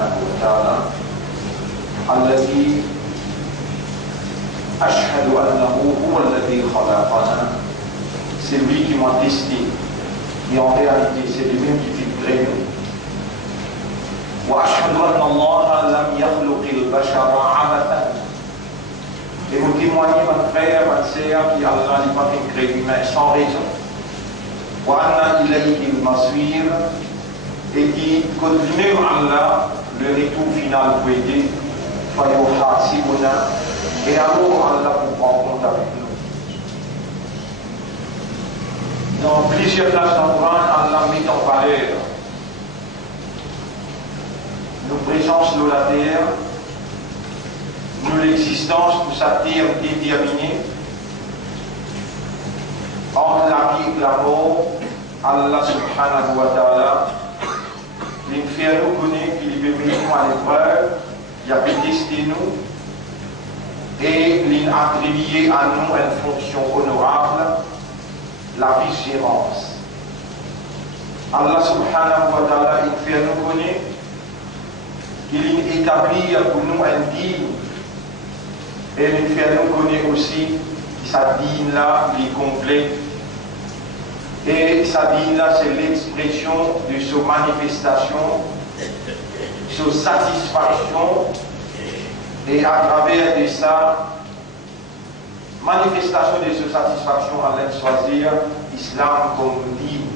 وتعالى الذي أشهد أنه هو الذي خلقنا. C'est lui qui m'a testé. Et en réalité, c'est lui-même qui filtre nous. وأشهد أن الله لم يخلق البشر عبثا. Et vous témoignez, mon frère, ma sœur, qui Allah n'a pas fait créer l'humain sans raison. وأن إليه المصير. Et qui continue Allah, le retour final pour aider. فيحاسبنا. Et alors Allah vous prend compte avec nous. Dans plusieurs places dans le Coran, Allah met en valeur nos présences sur la terre, nous l'existence pour sa terre déterminée, entre la vie et la mort. Allah subhanahu wa ta'ala, il fait nous connaître qu'il veut mettre nous à l'épreuve, il a testé nous, et il a attribué à nous une fonction honorable, la vigilance. Allah subhanahu wa ta'ala, il fait nous connaître qu'il établit pour nous un digne, et il fait nous connaître aussi que sa digne là, il est complet. Et sa digne là, c'est l'expression de sa manifestation, sa satisfaction, et à travers de sa manifestation de sa satisfaction, Allah choisir l'islam comme digne.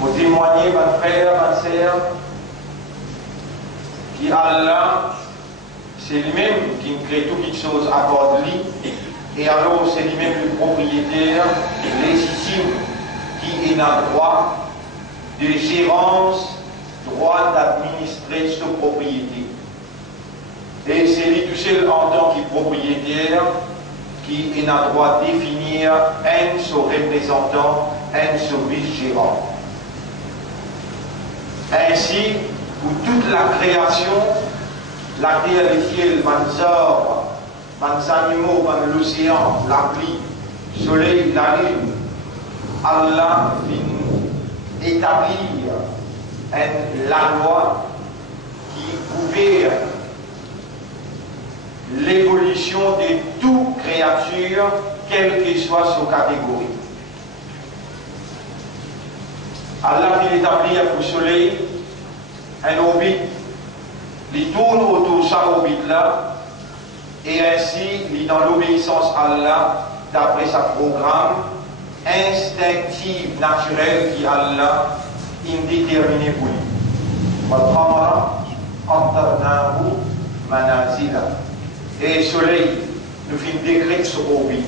Vous témoignez, mon frère, ma sœur, qu'Allah, c'est lui-même qui crée toutes choses à bord de lui, et alors c'est lui-même le propriétaire légitime qui est dans le droit de gérance, droit d'administrer sa propriété. Et c'est lui tout seul en tant que propriétaire qui est dans le droit de définir un son représentant, un son vice-gérant. Ainsi, pour toute la création, la terre, les ciels, les arbres, les animaux, l'océan, la pluie, le soleil, la lune, Allah vient établir la loi qui gouverne l'évolution de toute créature, quelle que soit sa catégorie. Allah vient établir pour le soleil un orbite. Il tourne autour de sa orbite-là, et ainsi, il est dans l'obéissance à Allah, d'après sa programme instinctive, naturelle, qui Allah indéterminé pour lui. Et le soleil nous fait décret sur orbite.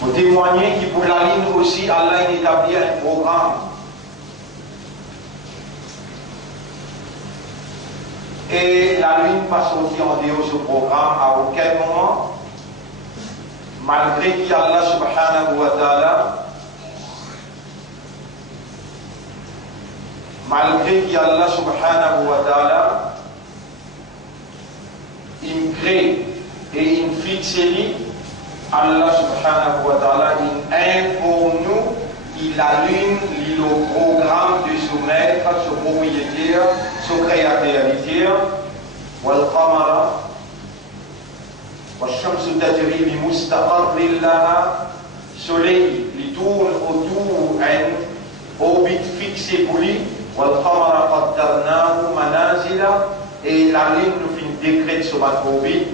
Pour témoigner qu'il pour la ligne aussi, Allah établit un programme. Et la lune pas sortie en dehors de ce programme à aucun moment, malgré qu'Allah subhanahu wa ta'ala, il crée et il fixe lui, Allah subhanahu wa ta'ala, il informe nous, il allume le programme de son maître, son propriétaire, son créateur, والقمر والشمس تجري لمستقر لها. Soleil, il tourne autour d'un orbite fixé pour lui. والقمر قدرناه منازل. Et la lune nous fait un décret sur notre orbite.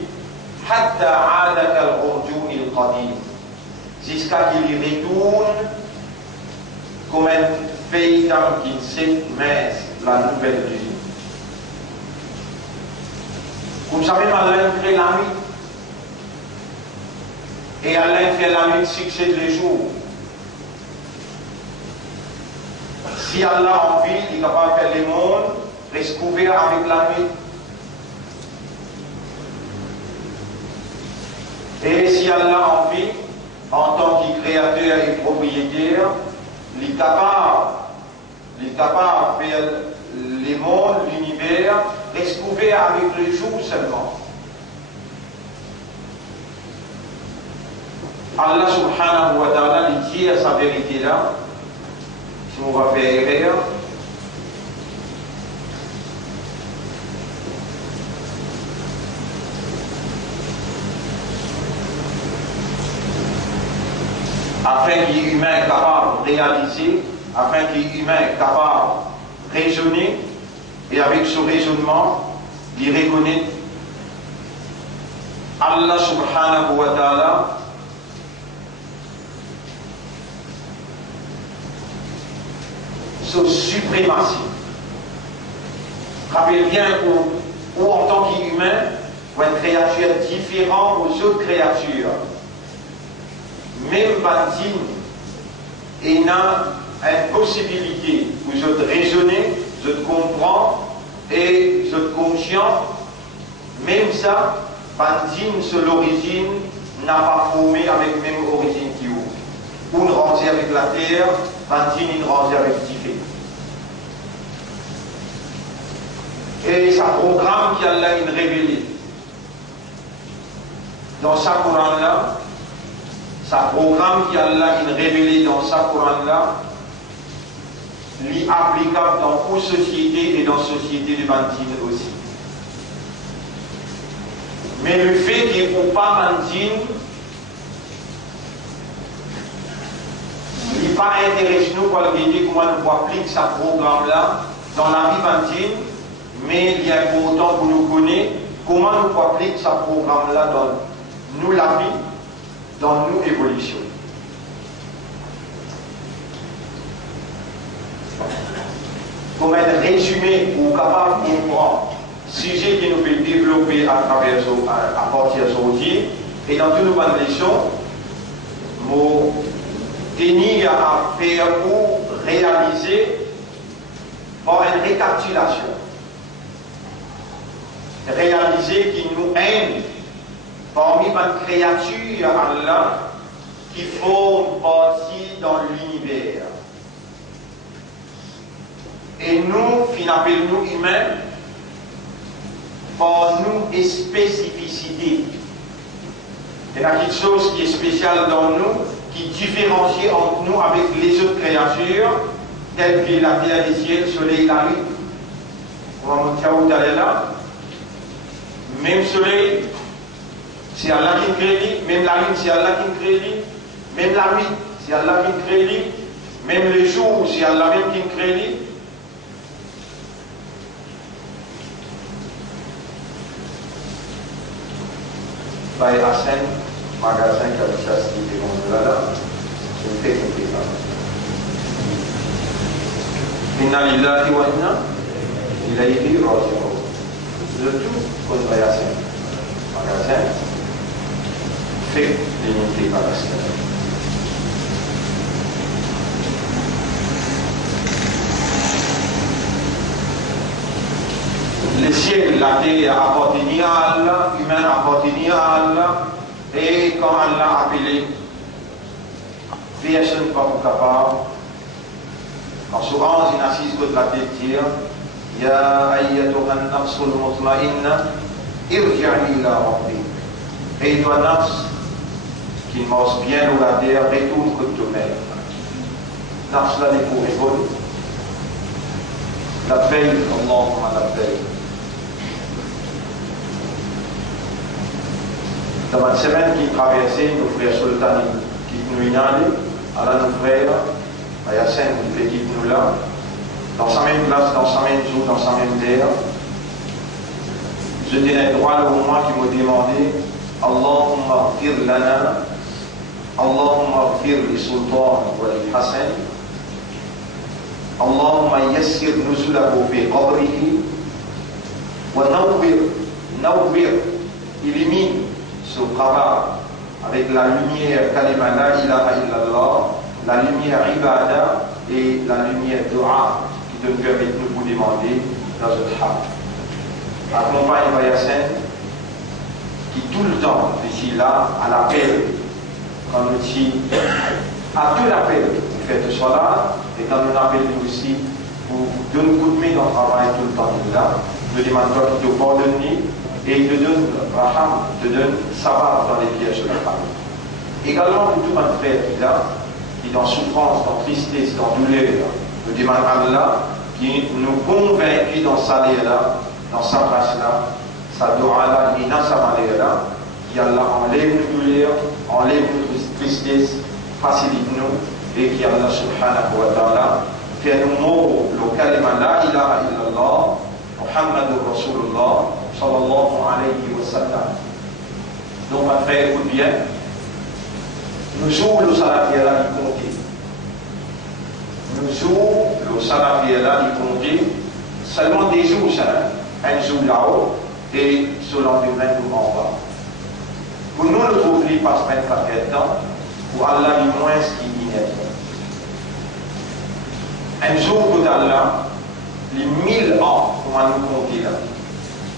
حتى عاد كالعرجون القديم. Jusqu'à qu'il retourne comme un feuilleton qui sait mince, la nouvelle vie. Vous savez, Allah crée la nuit. Et Allah fait la nuit succède les jours. Si Allah a envie, il est capable de faire le monde, reste couvert avec la nuit. Et si Allah a envie, en tant que créateur et propriétaire, il est capable de faire les mondes, l'univers, reste couvert avec le jour seulement. Allah subhanahu wa ta'ala dire sa vérité là, si on va faire erreur, afin qu'il y ait humain capable de réaliser, afin qu'il y ait humain capable de raisonner, et avec ce raisonnement, il reconnaît Allah subhanahu wa ta'ala sa suprématie. Rappelez bien où en tant qu'humain, ou une créature différente aux autres créatures, même Bantine, il a une possibilité où je te raisonner, je te comprends et je te conscient, même ça, Bantine, sur l'origine, n'a pas formé avec la même origine qui vous. Une rangée avec la terre, Bantine, une rangée avec Tifé. Et ça programme qu'Allah a révélé. Dans sa Coran-là, ça programme qu'Allah a révélé dans sa Coran-là, lui applicable dans toute société et dans la société de Bantine aussi. Mais le fait qu'il n'y ait pas Bantine, il n'est pas intéressé nous pour regarder comment nous appliquer ce programme-là dans la vie Bantine, mais il est important pour nous connaître comment nous appliquer ce programme-là dans nous la vie, dans nos évolutions. Comme un résumé ou capable de comprendre sujet qui nous fait développer à partir d'aujourd'hui et dans toutes nos bonnes leçons, nous tenir à faire ou réaliser par une récapitulation. Réaliser qu'il nous aime parmi les créatures Allah qui forment partie dans l'univers. Et nous, finalement, nous humains, par nous spécificité. Il y a quelque chose qui est spécial dans nous, qui différencie entre nous avec les autres créatures, telles que la terre, les ciels, le soleil, la lune. On va montrer où d'aller là. Même soleil, c'est Allah qui crée, même la lune, c'est Allah qui crée, même la nuit, c'est Allah qui crée, même le jour, c'est Allah même qui crée. By Hassan, magasin qui a le chasse qui est vendu là, je ne fais que ça. Inna lillahi wa inna ilayhi raji'un. De tout, qu'on va y Hassan, magasin, fait l'unité par Hassan. Le ciel, la terre appartenait à Allah, l'humain appartenait à Allah, et quand Allah a appelé, personne n'est pas capable. En souvent, il assiste contre la tête dire Ya ayyatuha an-nafsul mutma'inna, irji'i ila rabbik. Et toi, nafs, qui marche bien dans la terre, retourne contre toi-même. Nafs là, n'est pour évoluer. La paix, Allahumma la paix. Dans la semaine qui traversait, nos frères Sultan qui nous inhalent, alors nos frères, Ayassine qui quitte nous là, dans sa même place, dans sa même jour, dans sa même terre. Je tenais droit au moins qui m'a demandé Allahumma ghfir lana, Allahumma ghfir li Sultan wa li Hassan, Allahumma yassir nuzulahu fi qabrihi, wa nawwir, illumine ce qabr avec la lumière kalima la ilaha illallah, la lumière ibada et la lumière dua qui te permet de nous demander dans notre haq. Accompagne Yassine qui tout le temps ici là à l'appel quand nous dit à tout l'appel vous faites ce là et quand nous appelons aussi pour donner un coup de main dans le travail tout le temps là, nous demandons qu'il te pardonne et il te donne raham, te donne sabbat dans les pièges de la femme. Également pour tout mon frère qui là, qui dans souffrance, dans tristesse, dans douleur, nous demandons à Allah qui nous convainc dans sa là, dans sa place là, sa doua là, et dans sa manière là, qui Allah enlève nos douleurs, enlève notre tristesse, facilite-nous, et qui Allah subhanahu wa ta'ala fait nous mots le kalima la ilaha illallah, Muhammadur Rasulullah, sallallahu alayhi wa sallam. Donc, ma frère, écoute bien, nous jouons le salafia là du compté. Nous jouons le salafia là du compté seulement des jours, un jour là-haut et sur l'endemain nous en bas. Pour nous, nous oublions par semaine par quel temps, pour Allah, du moins ce qui ignore. Un jour pour Allah, les 1000 ans, pour nous compter là.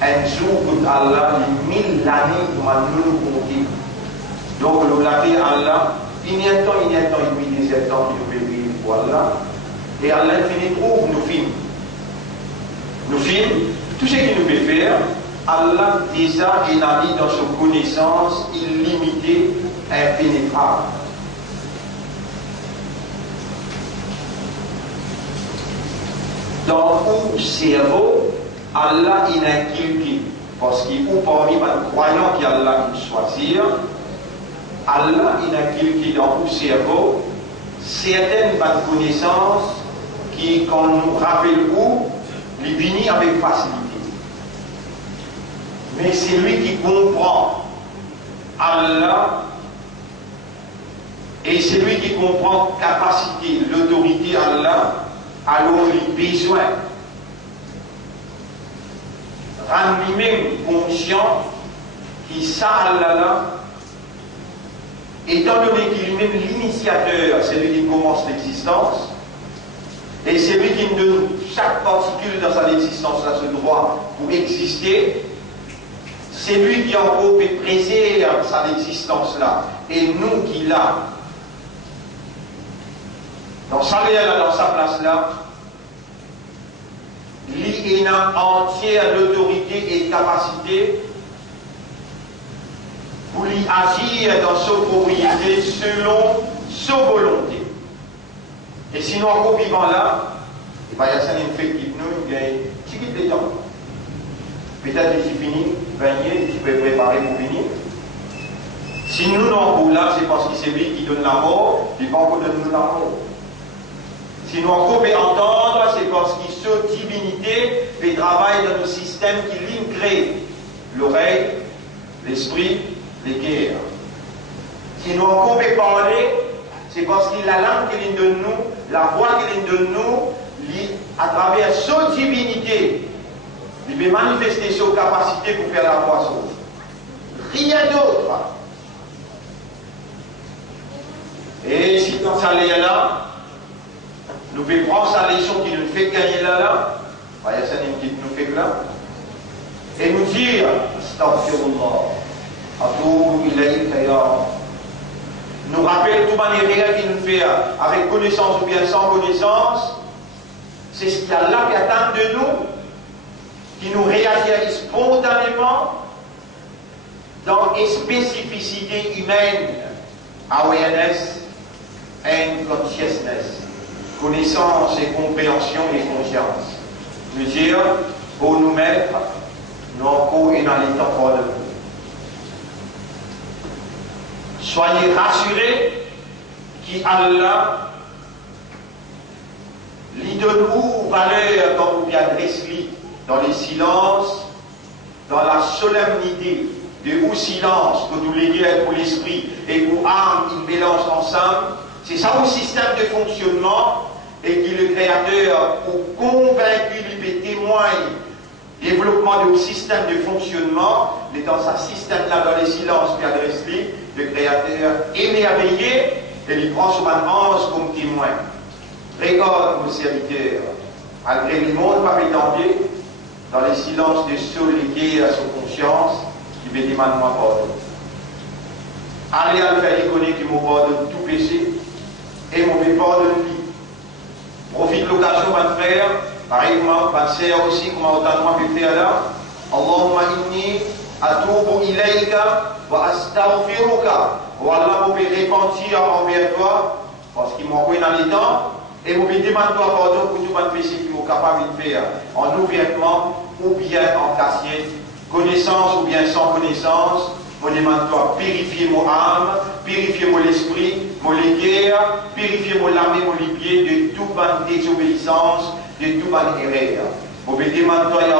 Un jour pour Allah, les 1000 années, pour nous compter. Donc, le laté Allah, il y a un temps, et puis des temps qui nous vivre pour Allah. Et Allah finit trouve nous films. Nous films, tout ce qu'il nous fait faire, Allah déjà est dans sa connaissance illimitée, impénétrable. Dans le cerveau, Allah il a inculqué, parce qu'il ou parmi les croyants qui Allah qui choisir, Allah il a inculqué dans le cerveau certaines connaissances qui, quand nous rappelle où, les bénit avec facilité. Mais c'est lui qui comprend Allah et c'est lui qui comprend capacité, l'autorité Allah, alors les besoins. Rendre lui-même conscient qui ça Allah là, étant donné qu'il est lui-même l'initiateur, c'est lui qui commence l'existence, et c'est lui qui nous donne chaque particule dans sa existence là ce droit pour exister. C'est lui qui en gros préserve sa existence là, et nous qui l'a dans sa place là, lui il a entière l'autorité et capacité pour lui agir dans sa propriété selon sa volonté. Et sinon, en vivant là, il y a une fête qui nous, il y a un petit temps. Peut-être que c'est fini, baigner, tu peux préparer pour venir. Si nous n'en là, c'est parce que c'est lui qui donne la mort, il va encore donner la mort. Si nous en pouvons entendre, c'est parce que cette divinité fait travail dans le système qui l'incrée. L'oreille, l'esprit, les guerres. Si nous en pouvons parler, c'est parce que la langue qu'il donne nous, la voix qu'il donne nous, à travers cette divinité, il peut manifester ses capacités pour faire la voix sauve. Rien d'autre. Et si dans ça là, nous pouvons prendre sa leçon qui nous fait gagner là, il y a ça qui nous fait là, et nous dire, astaghfirullah, atubu ilayka ya Rabb. Nous rappelle toute manière qu'il nous fait avec connaissance ou bien sans connaissance, c'est ce qu'il y a là qui attend de nous, qui nous réagit spontanément dans une spécificité humaine, awareness and consciousness, connaissance et compréhension et conscience. Nous dire, pour nous mettre, nous encore et dans l'état fort de nous. Soyez rassurés qu'Allah lui donne où valeur quand vous y adressez dans les silences, dans la solennité de où silence que nous léguons pour l'esprit et où âme ils mélangent ensemble. C'est ça le système de fonctionnement et qui le créateur pour convaincu lui témoigne développement du système de fonctionnement, mais dans ce système-là, dans les silences qui adresse-lui, le créateur émerveillé et lui prend son ange comme témoin. Regarde, mon serviteur, malgré le monde pas étendu, dans les silences de ceux liés à son conscience, qui me demande moi pardon. Allez à le faire connaître qui me pardonne tout péché et mon pardonne lui. Profite de l'occasion, mon frère. Pareillement, pensez aussi comment autant peut faire là. Allahumma inni atubu ilayka wa astaghfiruka. Oh Allah, vous pouvez repentir envers toi parce qu'il m'a pris dans les temps, et vous me demandez pardon pour tout le péché qui est capable de faire, en ouvertement ou bien en cassette, connaissance ou bien sans connaissance. Vous demandez purifier mon âme, purifier mon esprit, mon guerre, purifier mon âme et mon pied de toute bonne désobéissance, de toute bonne erreur. Vous me demandez,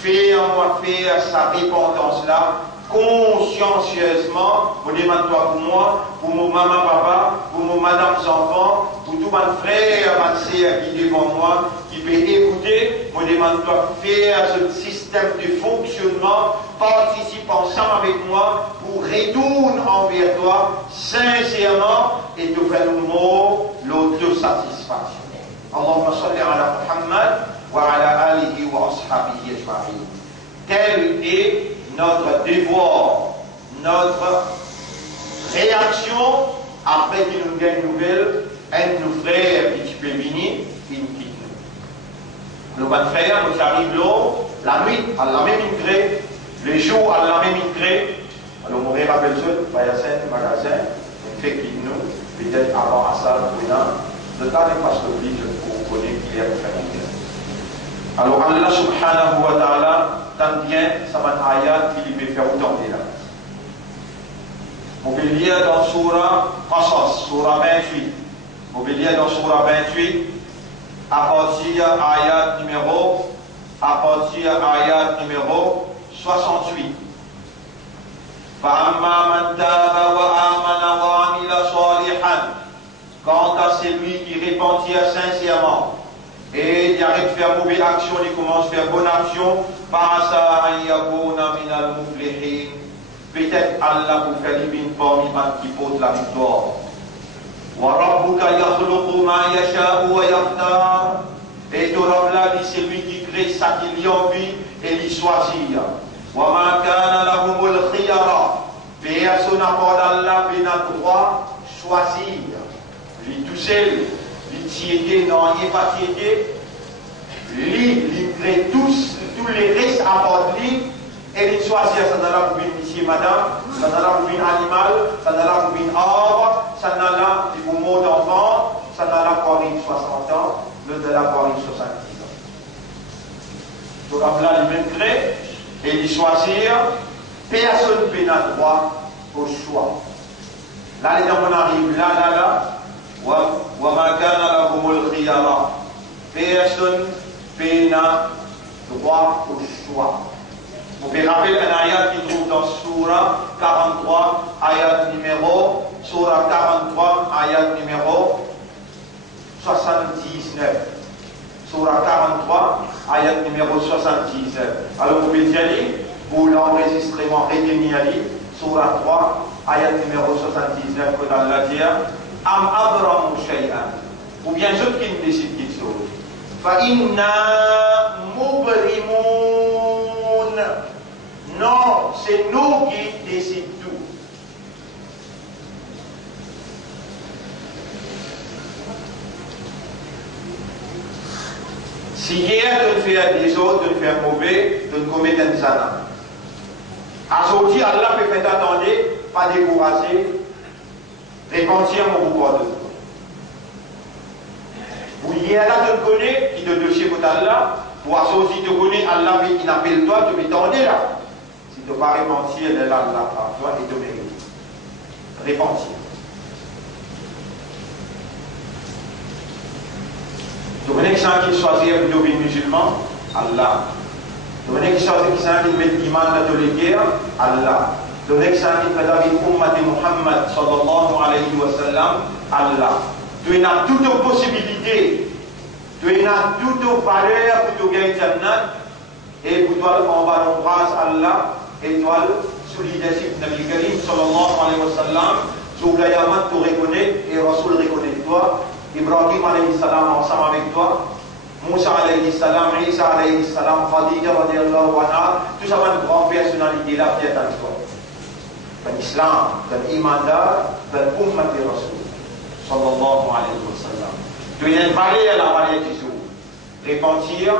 faire sa repentance-là, consciencieusement, vous demandez pour moi, pour mon maman, papa, pour mon madame, enfants, pour tout mon frère, ma sœur qui est devant moi, qui peut écouter, vous demandez faire ce système de fonctionnement, participe ensemble avec moi, pour retourner envers toi, sincèrement, et te faire le mot, l'autosatisfaction. Allahumma salli ala Muhammad wa ala alihi wa ashabihi ajma'in. Tel est notre devoir, notre réaction après qu'il nous gagne une nouvelle, un de nos frères qui peut venir, il nous quitte nous. Le bon frère, nous arrive là, la nuit, à la même gré, le jour, à la même gré. Alors, on me rappelle ça, le magasin, il fait quitte nous, peut-être avant à ça, le temps n'est pas oblige pour connaître qu'il y a une famille. Alors, Allah subhanahu wa ta'ala, tant bien, ça m'a ayat qui lui fait autant de là. Vous pouvez lire dans Surah Qasas, Surah 28. Vous pouvez lire dans Surah 28, à partir ayat numéro 68. فَأَمَّا مَنْ تَابَ وَآمَنَ وَعَمِلَ صَالِحًا. Quant à celui qui repentit sincèrement, et il arrête de faire mauvaise action, il commence à faire bonne action, peut-être Allah vous fait l'éliminer parmi ceux qui portent la victoire. Et ton Rabb là, c'est lui qui crée ça qu'il y a envie et il choisit. Personne n'a pas d'Allah, mais n'a droit choisir. Il tout seul. Tiété, non, il n'est pas tiété. Il crée tous les restes à part de lui, et il choisit ça n'a là pour une monsieur, madame, ça n'a là pour une animal, ça n'a là pour une arbre, ça n'a là pour mot d'enfant, ça n'a là pour une 60 ans, l'autre n'a là pour une 70 ans. Donc là, il même crée, et il choisit, personne ne peut avoir droit au choix. Là, les gens arrivent là. وَمَا كَانَ لَهُمُ الْخِيَارَةُ. Personne n'a droit au choix. Vous pouvez rappeler un ayat qui trouve dans Surah 43, ayat numéro 79. Surah 43, ayat numéro 79. Alors vous pouvez y aller, pour l'enregistrement retenir Surah 3, ayat numéro 79, que Allah dit Am abramu shay'an, ou bien ceux qui ne décident quelque chose. Fa inna mubrimun. Non, c'est nous qui décidons tout. Si hier de faire des autres, de faire mauvais, de commettre un zana. Aujourd'hui, Allah peut faire attendre, pas décourager. Répentir mon pouvoir de vous. Vous y êtes là, tu te connais, qui te dossier pour Allah, pour associer, te connais, Allah, mais qui n'appelle toi, te met en là. Si tu ne pas répentir, elle est là, toi, et te mérite. Répentir. Tu connais qui sont qui choisir pour devenir musulman? Allah. Tu connais qui choisir qui sont qui mettent l'imam dans tous les guerres? Allah. Le next time il fait avec Ummati Muhammad sallallahu alayhi wa sallam, Allah. Tu as toute possibilité, tu as toute valeur pour te gagner Jannat, et pour toi on va l'embrasser Allah, et toi, sous leadership de Nabi Karim sallallahu alayhi wa sallam, sous Gayamat tu reconnais, et Rasoul reconnaît toi, Ibrahim alayhi salam ensemble avec toi, Moussa alayhi salam, Isa alayhi salam, Khadija radiallahu anha, tout ça va une grande personnalité là, qui est avec toi. L'Islam, l'Imandar, l'Ummat de Rasoul, sallallahu alayhi wa sallam. Tu as une valeur, la valeur du jour. Repentir,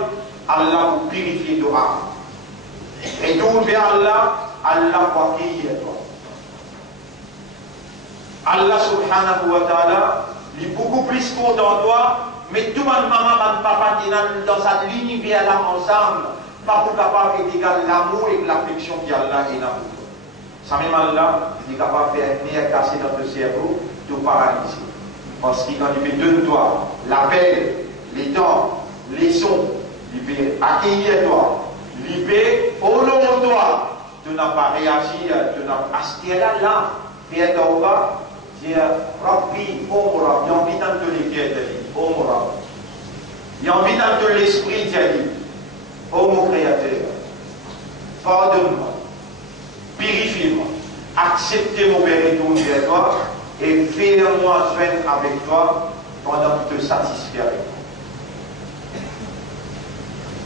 Allah pour purifier ton âme. Retourne vers Allah, Allah pour accueillir toi. Allah subhanahu wa ta'ala, lui beaucoup plus content de toi, mais tout le monde, maman, mon papa qui est dans cet univers là ensemble, pas pour capable d'égaler l'amour et l'affection qu'il y a là et dans vous. Ça même là, il est capable de faire un nerf cassé dans le cerveau, de paralyser. Parce que quand il fait de toi l'appel, les temps, les sons, il peut accueillir toi, il peut honorer toi, tu n'as pas réagi, tu n'as pas acheté là, et tu vas dire, Rabbi, oh Rabbi, il y a envie d'entendre les cœurs de lui, oh Rabbi. Il y a envie d'entendre l'esprit de lui, oh mon Créateur, pardonne-moi, purifie-moi, accepte mon Père et tout vers toi, et fais-moi soin avec toi pendant que tu te satisfais avec moi.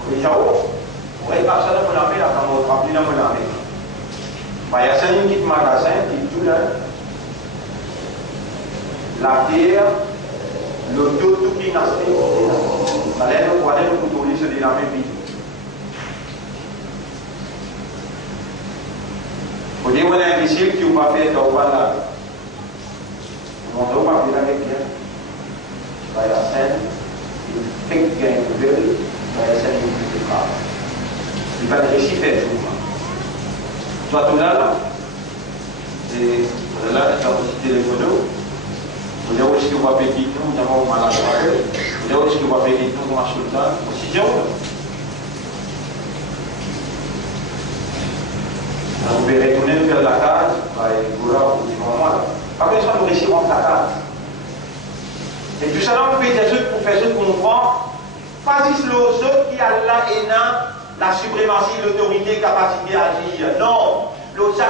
Vous voyez, vous voyez pas ça dans mon armée, là, quand vous rappelez dans mon armée. Il y a un petit magasin qui est tout là. La terre, l'auto, tout qui est nasté. Ça l'aide au poilet, le couteau, se dit la même vie. Vous dites, on est imbécile qui va faire dans le là. On ne va pas faire avec bien. Il y a scène, il fait qu'il y a une nouvelle, il y a scène qui fait pas. Il va le réciter tout. Soit tout là, et là, tu vas citer les photos. Vous avez aussi qu'on va payer tout, nous avons mal à travailler. Vous avez aussi qu'on va payer tout, on va acheter ça. Aussi, vous verrez retourner vers la case, et vous là, vous dites, moi, après ça, nous réussirons la case. Et tout ça, on fait des trucs pour faire ce qu'on comprend. Pas juste l'autre qui a là et là la suprématie, l'autorité, capacité à agir. Non. L'autre ça,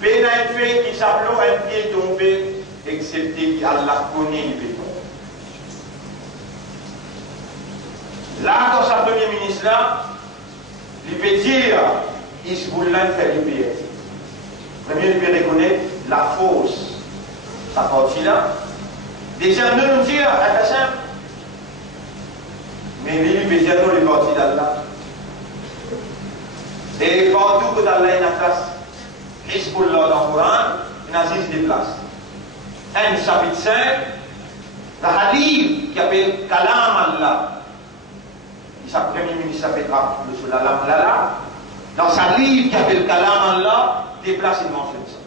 mais un fait qui s'appelle un pied tombé, excepté qu'Allah connaît le béton. Là, dans sa premier ministre, là, il peut dire, Isboullah fait libérer. Premier, il peut reconnaître la fausse. Ça partie là. Déjà, nous dire, attention, mais lui, il peut dire, nous, les parties d'Allah. Et partout que d'Allah est en place, Isboullah dans le Coran, il a 6 des places. Un chapitre 5, le hadith qui appelle Kalam Allah. Sa premier ministre s'appelle le Sulalam Lala. Dans sa livre qui appelle Kalam Allah, déplace une mention de ça.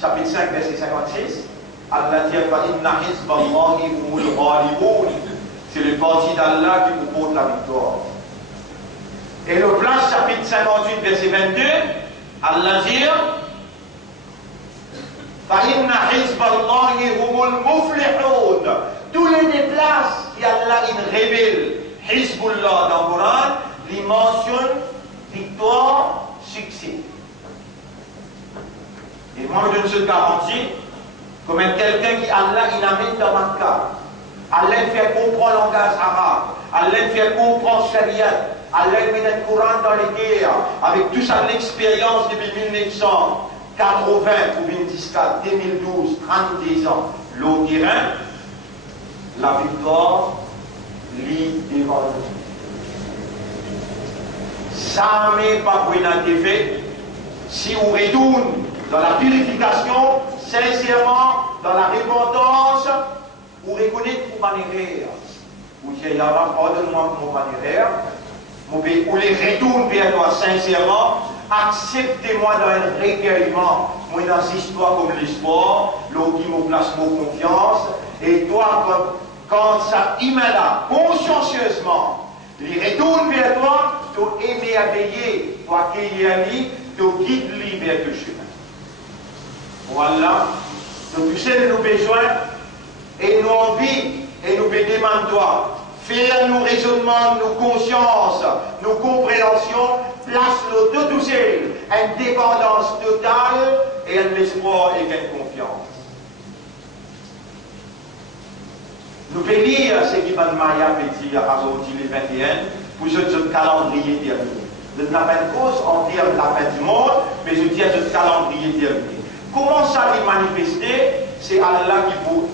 Chapitre 5, verset 56. Allah dit Inna Hizballahi humul ghalibun. C'est le parti d'Allah qui vous porte la victoire. Et le place, chapitre 58, verset 22, Allah dit Inna Hizballahi humul muflihun. Tous les déplaces qui Allah il révèle. Hizbullah dans le Coran, il mentionne victoire, succès. Et moi, je donne ce garantie, comme quelqu'un qui Allah il amène dans Makkah, Allah fait comprendre le langage arabe, Allah fait comprendre Sharia, Allah met le Coran dans les guerres, avec toute son expérience depuis 1980 pour 2014, 2012, 32 ans, l'autre terrain, la victoire, devant nous. Jamais pas pour une fait si on retourne dans la purification, sincèrement, dans la repentance, ou reconnaître pour mon erreur. Ou dire, Yahweh, pardonne-moi pour mon erreur. Ou les retourne vers toi sincèrement, acceptez-moi dans un recueillement, moi dans cette histoire comme l'espoir, l'autre qui me place mon confiance, et toi, quand ça là, consciencieusement, il retourne vers toi, tu émerveiller, tu accueillir lui, tu guides lui vers le chemin. Voilà. Donc, tu sais nos besoins et nos envies, et nous demandons toi, faire nos raisonnements, nos consciences, nos compréhensions, place-le de tout seul, une dépendance totale et un espoir et une confiance. Nous pouvons lire ce qui va de Maya Petit à Azoti 21 pour ce calendrier terminé. Je n'ai pas de cause en termes de la fin du monde, mais je dis à ce calendrier terminé. Comment ça est manifesté? C'est Allah qui vous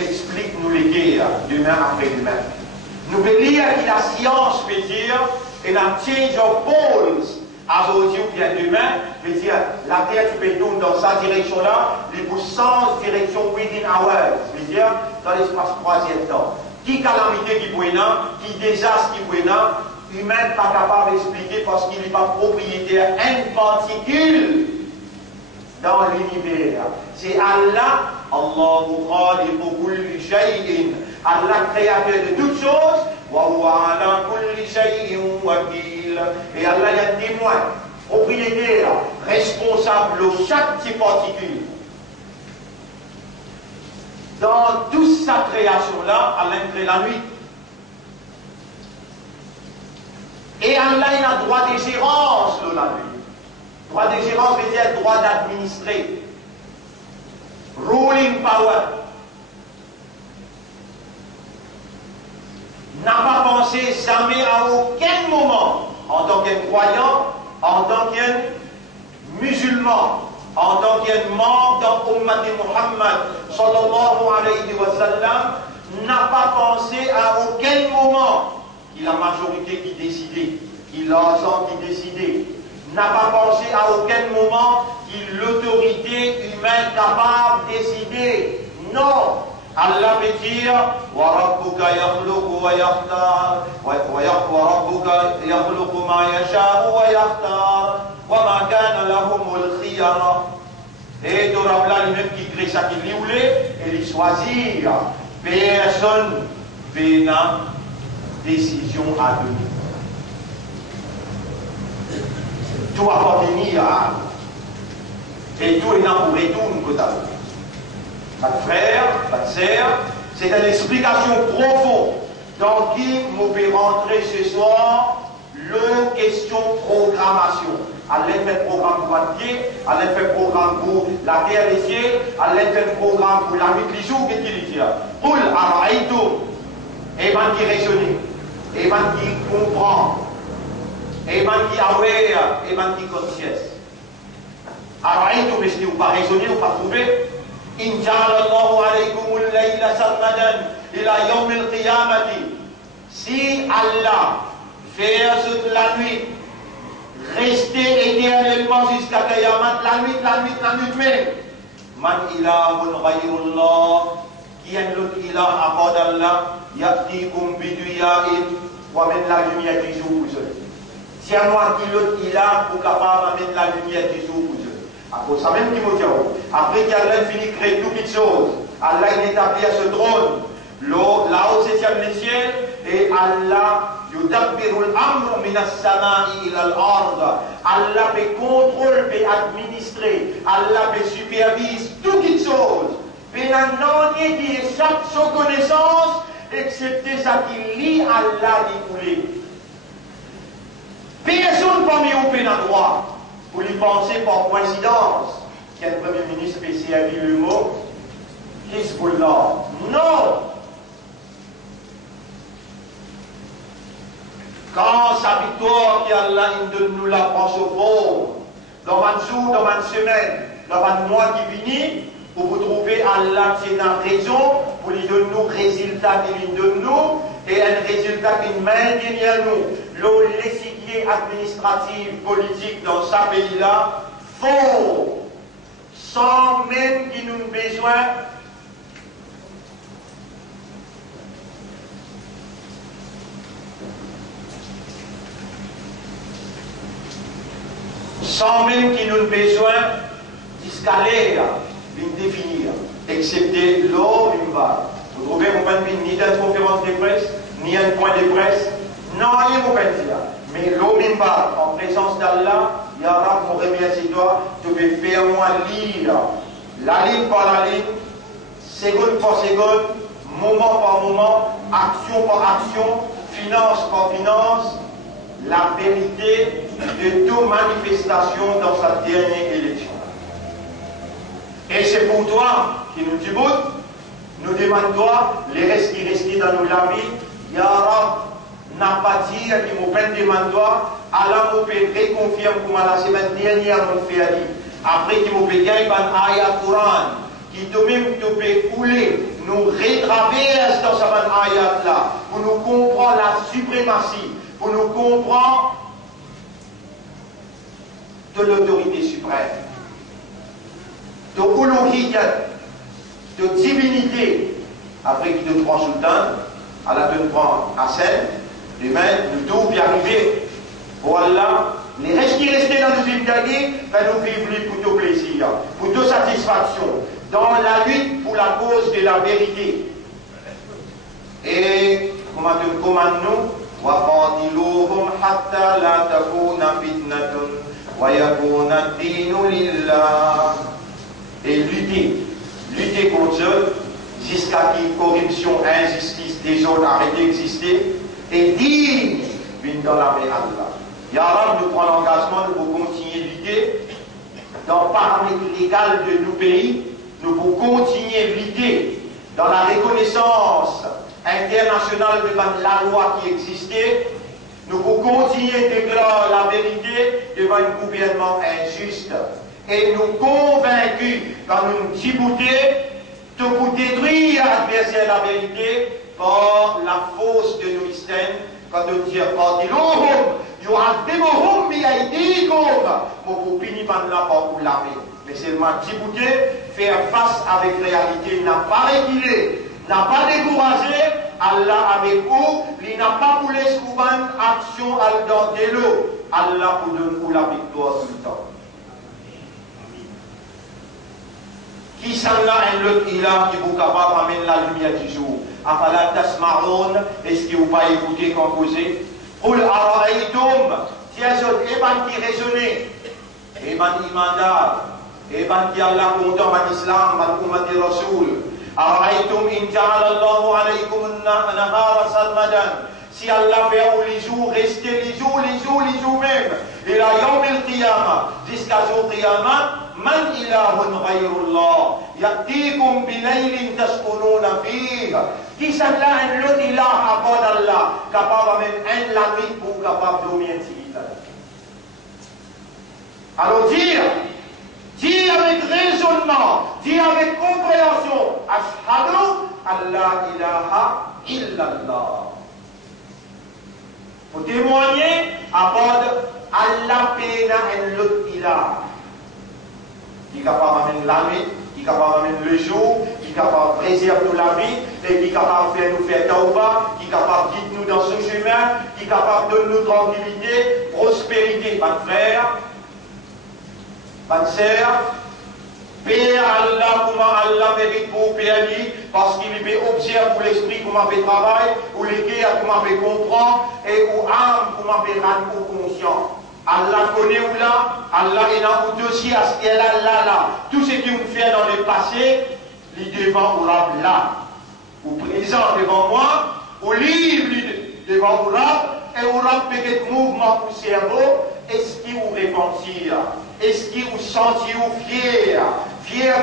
explique nous les guerres, demain après demain. Nous pouvons lire que la science peut dire, et la change of poles aujourd'hui ou bien demain, veut dire, la terre tu peux tourner dans sa direction-là, les pour sens direction within hours, veut dire, dans l'espace troisième temps. Qui calamité qui peut qui désastre qui peut humain pas capable d'expliquer parce qu'il n'est pas propriétaire une particule dans l'univers. C'est Allah, Allahu khaliqu kulli shay'in, Allah créateur de toutes choses, wa huwa ala kulli shay'in wakil. Et Allah est témoin, propriétaire, responsable de chaque petite particule. Dans toute sa création-là, Allah crée la nuit. Et Allah a droit de gérance de la nuit. Droit de gérance veut dire droit d'administrer. Ruling power. N'a pas pensé jamais à aucun moment, en tant qu'un croyant, en tant qu'un musulman, en tant qu'un membre dans l'Ummat de Muhammad, sallallahu alayhi wa sallam, n'a pas pensé à aucun moment qu'il a la majorité qui décidait, qu'il a l'argent qui décidait, n'a pas pensé à aucun moment qu'il l'autorité humaine capable de décider. Non. Allah veut dire wa rabbuka yakhluqu wa yakhtar wa rabbuka yakhluqu ma yasha'u wa yakhtar wa ma kana lahumul khiyara. Et Dorabla lui-même qui crée ça qu'il voulait et il choisit. Personne n'a décision à donner. Tout appartient à Allah. Et tout est là pour retourner côté. Votre frère, votre sœur, c'est une explication profonde dans qui nous pouvons rentrer ce soir le question programmation. Allez faire programme pour votre pied, allez faire programme pour la terre des cieux, allez faire programme pour la nuit les jours, qu'est-ce qu'il dit? Oul, araïtou, et ben qui raisonne, et ben qui comprend, et ben qui aware, et ben qui conscience. Araïtou, mais si vous ne pas raisonner, vous ne pas trouver. إن جعل الله عليكم الليل سرمدا إلى يوم القيامة. Si Allah fait la nuit rester éternellement jusqu'à Qiyamah, la nuit même, man ilahun ghayrullah, qui est l'autre ilah à part d'Allah, yatikum biduya'in, ou amène la lumière du jour pour eux. Si à moi qui l'autre ilah, pour capable d'amener la lumière du jour pour eux. Après ça même Timothée, après qu'Allah finit de créer toutes les choses, Allah établit à ce trône, là-haut septième les ciels, et Allah yudabbiru al-amr min as-sama'i ila al-ard. Allah peut contrôler, peut administrer, Allah peut superviser toutes les choses. Mais il n'y a rien qui échappe sans connaissance, excepté ça qui lie Allah dit personne parmi eux peut n'a droit. Vous lui pensez par coïncidence qu'un Premier ministre peut servir le mot Hezbollah. Non! Quand sa victoire qu'Allah nous la prend au pauvre, dans un jour, dans une semaine, dans un mois qui finit, pour vous trouver Allah qui est dans raison, pour lui donner nous résultat qu'il donne nous, et un résultat qu'il maintient à nous. L'échiquier administratif, politique dans ce pays-là, faux, sans même qu'il nous ait besoin d'escaler, de définir, excepté l'or d'une barre. Vous trouvez mon point de vue ni d'une conférence de presse, ni un point de presse. Non, il ne peut pas dire. Mais l'eau mimba, en présence d'Allah, Ya Rab, mon remercie-toi, tu peux faire moi lire la ligne par la ligne, seconde par seconde, moment par moment, action par action, finance par finance, la vérité de toute manifestation dans sa dernière élection. Et c'est pour toi qui nous débute, nous demande-toi, les restes qui restent dans nos lamis, Ya Rab, n'a pas dit qu'il m'a fait demande-toi, Allah m'a fait réconfirme comme la semaine dernière, mon fait dit. Après qu'il m'a fait gagner un ayat Coran, qui toi-même te peut couler, nous retraverse dans cette ayat-là, pour nous comprendre la suprématie, pour nous comprendre de l'autorité suprême, de uluhiyyat, de divinité, après qu'il te prend sultan, Allah te prend Hassan, demain, nous devons y arriver. Voilà, les restes qui restaient dans nos villes gagnées, nous vivons pour tout plaisir, pour toute satisfaction, dans la lutte pour la cause de la vérité. Et, comment tu commandes nous? وَقَاتِلُوهُمْ حَتَّى لَا تَكُونَ فِتْنَةٌ وَيَكُونَ الدِّينُ لِلَّهِ. Et lutter contre eux jusqu'à ce que corruption, injustice des autres arrêtent d'exister et digne vienne dans la main d'Allah. Ya Rab nous prend l'engagement de pour continuer à lutter dans le paramètre légal de nos pays, nous pour continuer à lutter dans la reconnaissance internationale de la loi qui existait, nous pour continuer à déclarer la vérité devant un gouvernement injuste. Et nous convaincus, quand nous djiboutés, de pour détruire l'adversaire de la vérité par la force de nos systèmes, quand nous disons pour punir par la part pour l'armée. Mais seulement Djibouti, faire face avec la réalité, n'a pas reculé, n'a pas découragé, Allah avec vous, il n'a pas voulu souvent action dans de l'eau. Allah pour donner la victoire tout le temps. Qui s'en là un autre ilah qui vous capable d'amener la lumière du jour? Afala tasma'oun, est-ce que vous pas écouter composer? Qul ara'aytum, tiens eban qui raisonnait, eban imandar, eban qui Allah content ban islam, ban ummati rasoul. Ara'aytum in ja'ala Allahu alaykum an-nahara sarmadan. Si Allah fait où les jours, restez les jours même. Et là, yawm al-qiyamah, jusqu'à jour qiyamah, من إله غير الله يأتيكم بليل تسكنون فيه. Qui s'en là un autre ilah à part d'Allah, capable même un la nuit pour capable de dormir intimité. Alors dis avec raisonnement, dis avec compréhension, ashhadu an la ilaha illallah. Pour témoigner à part d'Allah pena un autre ilah. Qui est capable d'amener la nuit, qui est capable d'amener le jour, qui est capable de préserver la vie, et qui est capable de nous faire tauba, qui est capable de guider nous dans ce chemin, qui est capable de donner nous tranquillité, prospérité. Pas de frère, pas de sœur, paix à Allah, comment Allah mérite pour payer, parce qu'il est observe pour l'esprit, comment fait travail, ou les guerres, comment fait comprendre, et ou âme, comment fait rendre conscient. Allah connaît où là, Allah est dans le dossier à ce qu'elle a là. Tout ce qu'il fait dans le passé, il est devant ou là, ou présent devant moi, ou libre devant ou et ou peut-être mouvement pour le cerveau, est-ce qu'il vous repentir, est-ce qu'il vous sentir fier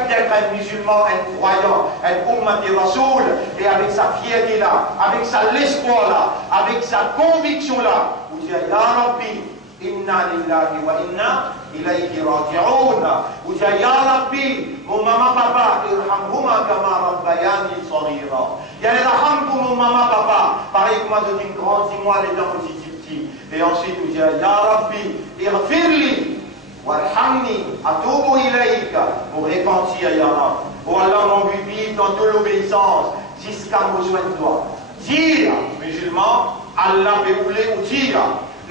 d'être un musulman, un croyant, un ummati rasoul, et avec sa fierté là, avec sa l'espoir là, avec sa conviction là, vous dites, Ya Rabbi, Inna lillahi wa inna ilayhi raji'un. Vous dites, Ya Rabbi, mon maman papa, irhamhuma kama rabbayani saghira. Ya irham pour mon maman papa, pareil que moi je dis grandis-moi les temps aussi petits. Et ensuite vous dites, Ya Rabbi, irfirli warhamni atubu ilayka. Pour repentir, Ya Rabbi. Oh Allah, mon vivre dans toute l'obéissance jusqu'à besoin de toi. Dire, musulman, Allah peut vouloir ou dire.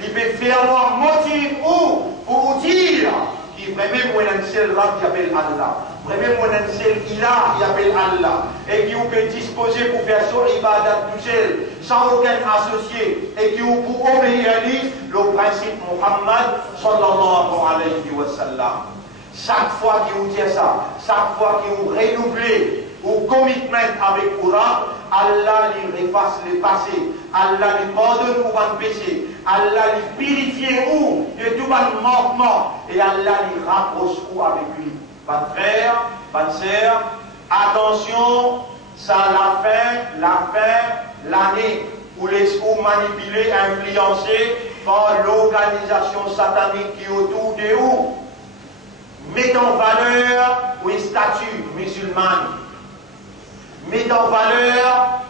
Il peut faire un motif ou pour dire qu'il vraiment moi un seul Rab qui appelle Allah, vraiment moi un seul Ilah qui appelle Allah, et qui peut disposer pour faire son ibadat tout seul, sans aucun associé, et qui peut obéir à lui le principe Muhammad sallallahu alayhi wa sallam. Chaque fois qu'il vous dit ça, chaque fois qu'il vous renouvelle au commitment avec Allah, Allah lui efface le passé, Allah lui pardonne pour un péché, Allah lui purifie de tout un manquement, et Allah lui rapproche avec lui. Pas de frère, pas de sœur, attention, ça la fin, l'année où les manipulés, influencés par l'organisation satanique qui est autour de vous, met en valeur une statue musulmane, met en valeur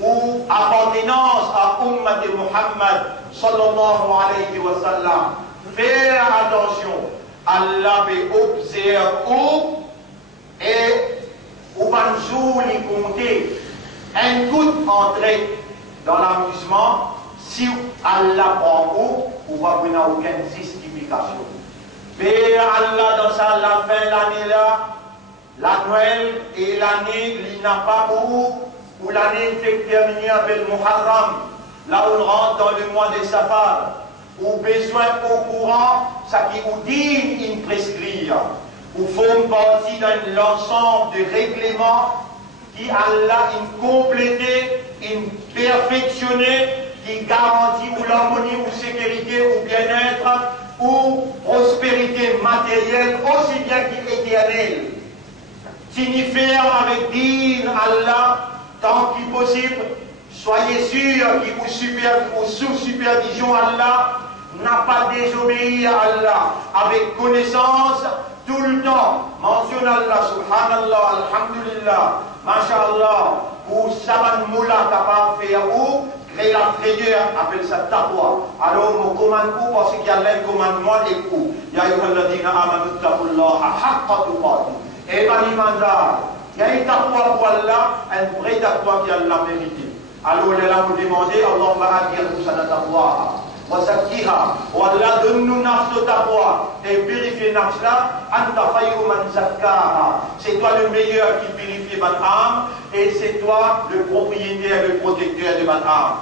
ou appartenance à Ummati Muhammad sallallahu alayhi wa sallam. Faire attention Allah peut observer et ou un jour il compter un coup entrer dans l'amusement si Allah prend ou va venir aucune justification. Mais Allah dans sa la fin l'année là, la Noël et l'année il n'a pas ou l'année fait terminer avec le Muharram, là où on rentre dans le mois de Safar, ou besoin au courant, ça qui vous dit une prescrire, ou font partie d'un ensemble de règlements qui Allah a complété, perfectionné, qui garantit ou l'harmonie ou sécurité ou bien-être ou prospérité matérielle aussi bien qu'éternelle. Signifier avec din Allah tant qu'il possible, soyez sûr qu'il vous sous supervision Allah n'a pas désobéi à Allah avec connaissance tout le temps. Mentionne Allah, subhanallah, alhamdulillah, masha'Allah, ou saban moula capable de faire ou créer la frayeur, appelle ça taqwa. Alors, on commande ou parce qu'il y a un commandement et ou. Ya ayyuhalladhina amanu taqullaha haqqa tuqatih. Et manimanda, il y a une taqwa pour Allah, un vrai taqwa qui a la vérité. Alors, il est là pour demander, Allah va dire tout ça dans taqwa. وزكيها والله donne-nous nafs de taqwa et purifie nafs là anta khayru man zakkaha, c'est toi le meilleur qui purifie votre âme et c'est toi le propriétaire, le protecteur de votre âme.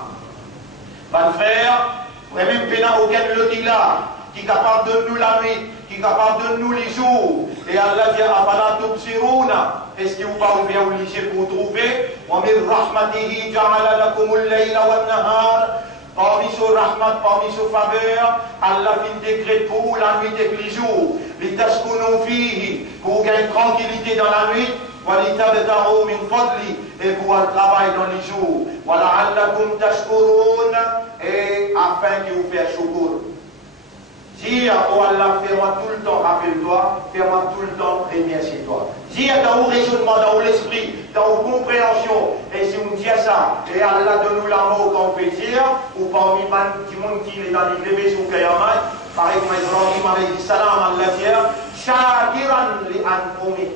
Mon frère, même pena aucun loti là qui est capable de nous la nuit, qui est capable de nous les jours, et Allah dit afala tubsiruna, est-ce que vous pouvez bien obliger pour trouver wa min rahmatihi ja'ala lakumul layla wan nahar. Parmi ce rahmat, parmi ce faveur, Allah fin décrète pour la nuit et les jours. Les taskunu fihi, pour gagner tranquillité dans la nuit, walitabtahu min fadli, et pour le travail dans les jours. Wala'allakum tashkurun, et afin que vous fassiez shukr. Dis oh Allah, fais-moi tout le temps, rappelle-toi, fais-moi tout le temps, remercie-toi. Dis dans vos raisonnements, dans l'esprit, dans vos compréhensions, et si on dit ça, et Allah donne-nous l'amour qu'on peut dire, ou parmi du monde qui est dans l'église ou Kayamat, par exemple, Ibrahim alayhi salam, Allah dit, Shakiran li anfumi,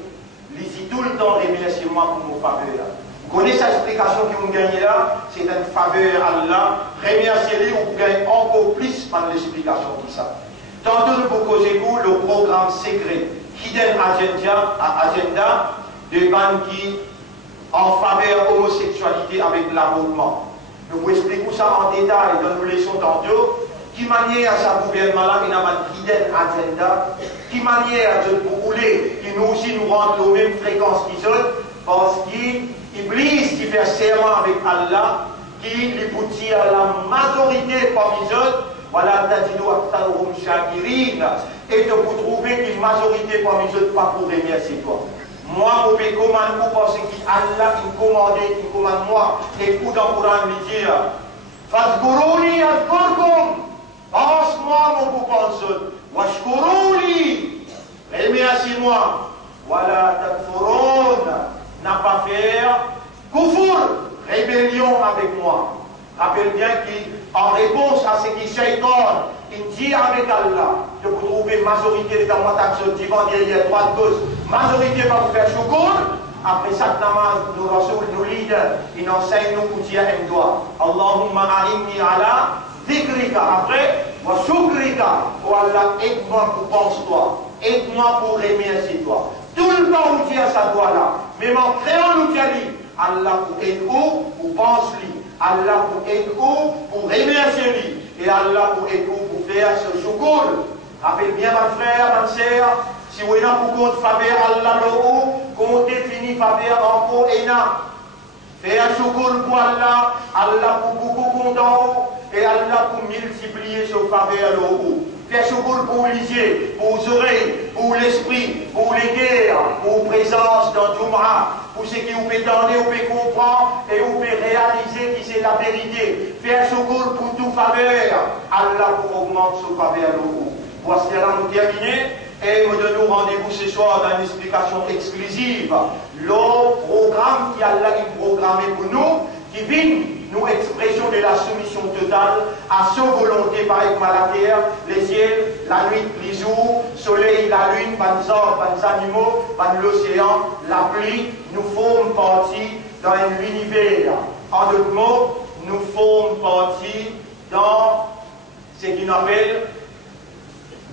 lisez tout le temps, remerciez-moi pour nos faveurs. Vous connaissez cette explication que vous gagnez là, c'est une faveur à Allah, remerciez-les, vous gagnez encore plus par l'explication de ça. Tantôt nous vous causez le programme secret, Hidden Agenda, de bandes qui en faveur de l'homosexualité avec l'avortement. Nous vous expliquons ça en détail dans nos leçons tantôt. Qui manière ça gouvernement-là, il y a un Hidden Agenda, qui manière de vous rouler, qui nous aussi nous rendent aux mêmes fréquences qu'ils autres, parce qu'Iblis qui fait serment avec Allah, qui lui boutit à la majorité parmi les autres. Voilà, et que vous trouvez une majorité parmi les autres pas pour remercier toi. Moi, vous pouvez commander, vous pensez qu'Allah il commande moi, et vous dans le Coran lui dire, Fazguruni azkurkum, pense-moi, mon vous pense, Washkuruni, remercie-moi, voilà, takfurun, n'a pas faire, kufur, rébellion avec moi. Rappelle bien qu'en réponse à ce qui shaitan, il dit avec Allah, que vous trouvez majorité dans votre action, divan derrière, droite, gauche, majorité va vous faire shoukour, après chaque namaz, nous rasoul, nous leaders, il enseigne nous pour dire un doigt. Allahumma a'inni ala dhikrika, après, wa shukrika, oh Allah, aide-moi pour penser-toi, aide-moi pour remercier toi. Tout le temps, vous dire ça doigt là, même en créant nous dit, Allah pour aide où, pour pense-lui. Allah pour aider pour remercier lui. Et Allah pour aider pour faire ce shoukour. Rappelle bien, mon frère, ma soeur, si vous êtes pour compte faveur Allah le haut, comptez fini faveur encore et n'a. Faire shoukour pour Allah, Allah pour beaucoup content, et Allah pour multiplier ce faveur le haut. Faire shoukour pour les yeux, pour les oreilles, pour l'esprit, pour les guerres, pour présence dans Jum'ah. Pour ce qui vous peut tendre, vous pouvez comprendre et vous pouvez réaliser que c'est la vérité. Faire shoukour pour tout faveur. Allah pour augmenter ce faveur. Voici là nous terminer et nous donnons rendez-vous ce soir dans une explication exclusive. Le programme qui Allah a programmé pour nous, qui vient nous expression de la soumission totale à sa volonté par exemple à la terre, les ciels, la nuit, les jours, le soleil, la lune, les arbres, les animaux, l'océan, la pluie, nous formons partie dans l'univers. En d'autres mots, nous formons partie dans ce qu'on appelle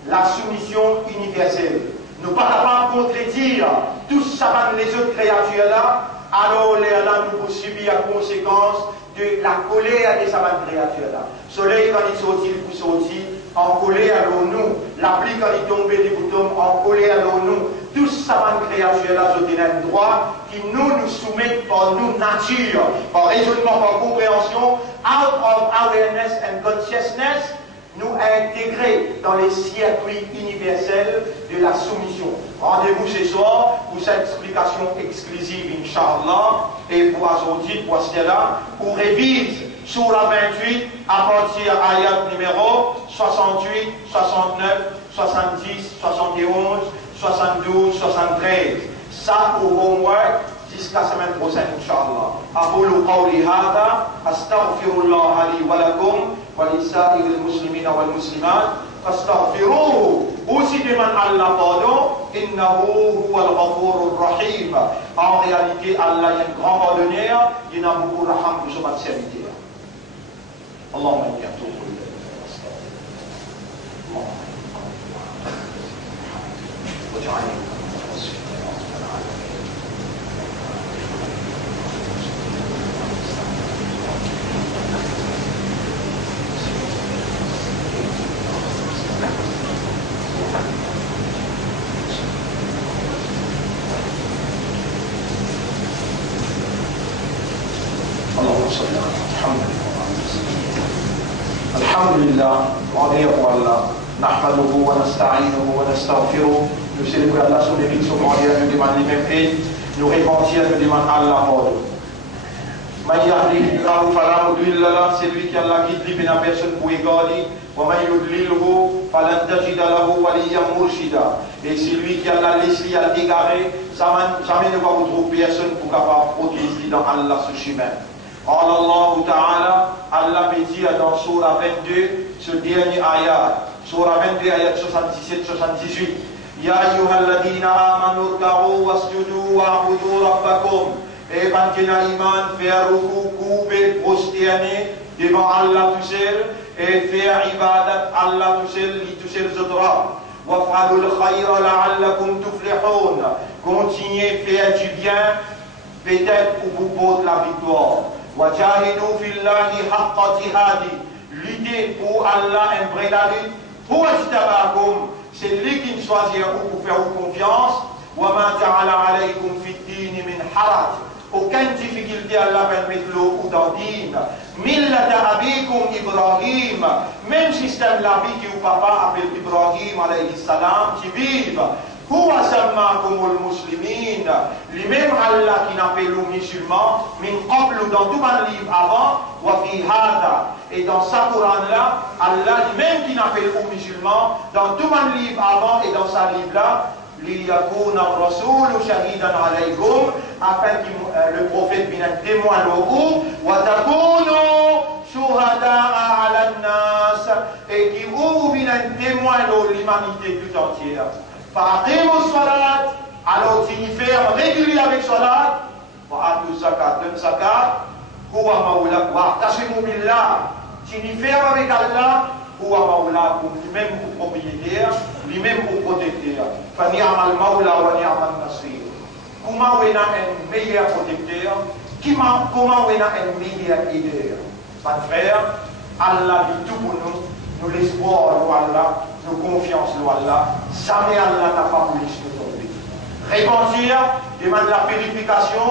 la soumission universelle. Nous ne pouvons pas contredire tout ça, les autres créatures là, alors là, nous pouvons subir la conséquence de la colère de ces créatures là. Le soleil, quand il sortit, il peut sortir en colère, alors nous. La pluie, quand il tombe, il tombe en colère, alors nous. Tous ces créatures là, ont un droit qui nous soumettent par nous nature, par raisonnement, par compréhension, out of awareness and consciousness, nous intégrer dans les circuits universels de la soumission. Rendez-vous ce soir pour cette explication exclusive, Inch'Allah, et pour aujourd'hui, pour cela, pour réviser sur la 28 à partir ayat numéro 68, 69, 70, 71, 72, 73. Ça pour homework jusqu'à la semaine prochaine, Inch'Allah. أقول قولي هذا أستغفر الله لي ولكم ولسائر المسلمين والمسلمات فاستغفروه aussi demande Allah pardon innahu huwa al-ghafur ar-rahim. En réalité Allah est un grand pardonneur, il a beaucoup de raham pour son serviteur. Allahumma inni atubu ilayk. واجعلني الحمد لله وعليه الله نحمده ونستعينه ونستغفره. Nous célébrons Allah sur les vies, sur le nous demandons les mêmes faits, nous repentir, nous demandons Allah pardon. من يهده الله فلا مضل له, c'est lui qui a la guide, il n'y a personne pour égaler. ومن يضلله فلن تجد له وليا مرشدا. Et c'est lui qui a la laissé à l'égarer, jamais ne va vous trouver personne pour capable protéger dans Allah ce chemin. قال الله تعالى, Allah me dit dans Surah 22, ce dernier ayat, Surah 22, ayat 77-78, Ya ayyuhalladhina amanu rka'u wasjudu wa'budu rabbakum. Et quand tu as iman, faire ruku, couper, prosterner devant Allah tout seul, et faire ibadat Allah tout seul, lui tout seul zodra. Waf'alul khayra la'allakum tuflihun. Continuez, faire du bien, peut-être pour vous porter la victoire. وَجَاهِدُوا فِي اللَّهِ حَقَّ جِهَادِهِ. Luttez pour Allah un vrai la lutte. Pour اجتباكم, c'est lui qui nous choisit pour faire confiance. وَمَا جَعَلَ عَلَيْكُمْ فِي الدِّينِ مِنْ حَرَجٍ. Aucune difficulté Allah permet de l'eau ou dans dîme. Millata abikum Ibrahim. Même système la vie qui ou papa appelle Ibrahim alayhi salam qui vive. Huwa sammakumul muslimin. Lui-même Allah qui n'appelle aux musulmans, min qablu dans tout un livre avant, wa fi hada. Et dans sa Coran là, Allah lui-même qui n'appelle aux musulmans, dans tout un livre avant et dans sa livre là, liyakuna ar-rasul shahidan alaykum, afin que le prophète vienne témoin le vous, wa takunu shuhada'a ala an-nas, et qui vous vienne témoin de l'humanité tout entière. Fa'aqimu salat, alors signifier régulier avec salat, wa'atu zakat, donne zakat, huwa mawla, wa'tasimu billah, signifier avec Allah, huwa mawlakum, lui-même pour propriétaire, lui-même pour protecteur. Fa ni'mal mawla wa ni'mal nasir. Comment on a un meilleur protecteur, comment on a un meilleur aideur. Mon frère, Allah dit tout pour nous, nous l'espoir en Allah, nous confiance en Allah, jamais Allah n'a pas voulu nous tomber. Repentir, demander la purification,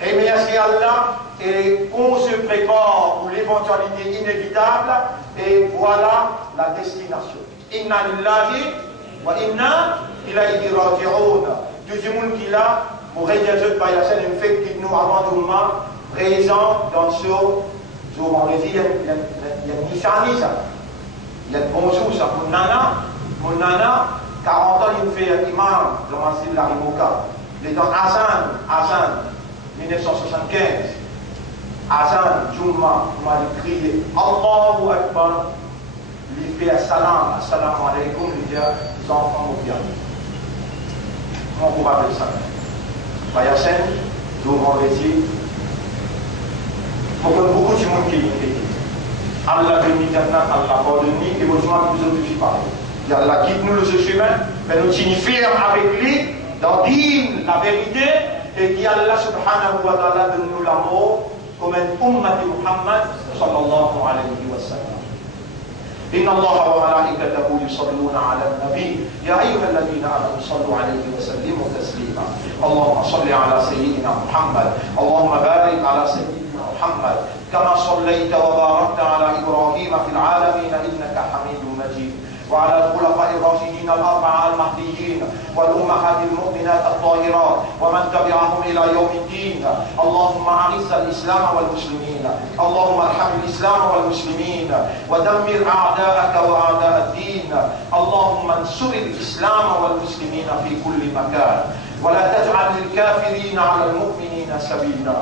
remercier Allah, et qu'on se prépare pour l'éventualité inévitable, et voilà la destination. Inna lillahi wa inna ilayhi raji'un. Tout le monde qui l'a, pour réaliser par la scène, une fête qui nous abandonnement présent dans ce jour. On dit, il y a Nishani ça. Il y a bonjour ça. Mon nana, 40 ans, il me fait imam dans la masjid de la Rimoka. Il est dans Hassan, 1975. Azan, Jumma, m'a crié Allahu Akbar, il fait salam, assalamu alaikum, il dit les enfants au bien. On peut appeler ça. Bayasen, nous vendredi, beaucoup de monde qui est Allah bénit Jannah, Allah pardonne, et besoin que vous autres parlez. Et Allah guide-nous le chemin, mais nous signifions avec lui, dans din, la vérité, et qui Allah subhanahu wa ta'ala donne-nous l'amour, comme un ummat de Muhammad sallallahu alayhi wa sallam. إن الله وملائكته يصلون على النبي يا أيها الذين آمنوا صلوا عليه وسلموا تسليما اللهم صل على سيدنا محمد اللهم بارك على سيدنا محمد كما صليت وباركت على إبراهيم في العالمين إنك حميد مجيد وعلى الخلفاء الراشدين الأربعة المهديين والأمهات المؤمنات الطاهرات ومن تبعهم إلى يوم الدين اللهم أعز الإسلام والمسلمين اللهم ارحم الإسلام والمسلمين ودمر أعداءك وأعداء الدين اللهم انصر الإسلام والمسلمين في كل مكان ولا تجعل للكافرين على المؤمنين سبيلا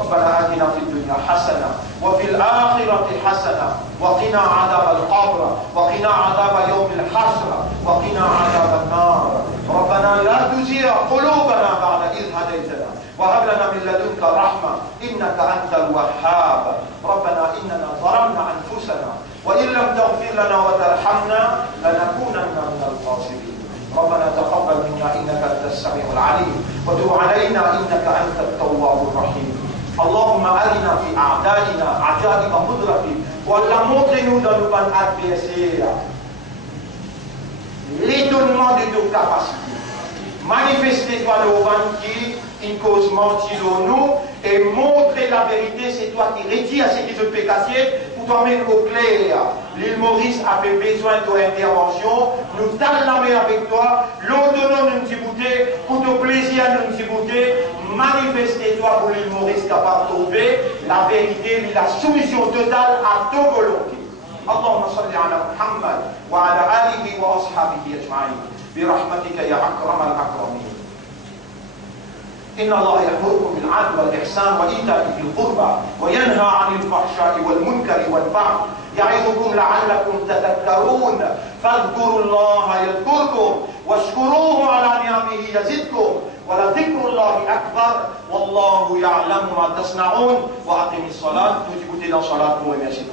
ربنا آتنا في الدنيا حسنة وفي الآخرة حسنة وقنا عذاب القبر وقنا عذاب يوم الحشر وقنا عذاب النار ربنا لا تزغ قلوبنا بعد إذ هديتنا وهب لنا من لدنك رحمة إنك أنت الوهاب ربنا إننا ظلمنا أنفسنا وإن لم تغفر لنا وترحمنا لنكونن من الخاسرين ربنا تقبل منا إنك أنت السميع العليم وتب علينا إنك أنت التواب الرحيم اللهم أرنا في أعدائنا عجائب قدرتك ولا montre-nous dans nos adversaires l'étonnement de nos capacités. Manifestez-toi le qui une cause mentir en nous et montrer la vérité, c'est toi qui retire ce qui te fait casser pour t'emmener au clair. L'île Maurice avait besoin de ton intervention, nous t'allons avec toi, l'autonome nous débouter, pour ton plaisir nous débouter, manifestez-toi pour l'île Maurice capable de trouver la vérité, la soumission totale à ta volonté. اللهم صل على محمد وعلى آله وأصحابه أجمعين برحمتك يا أكرم الأكرمين. إن الله يأمركم بالعدل والإحسان وإيتاء ذي القربى وينهى عن الفحشاء والمنكر والبغي يعظكم لعلكم تذكرون فاذكروا الله يذكركم واشكروه على نعمه يزدكم ولذكر الله أكبر والله يعلم ما تصنعون وأقم الصلاة تجبوا إلى صلاة ومسجد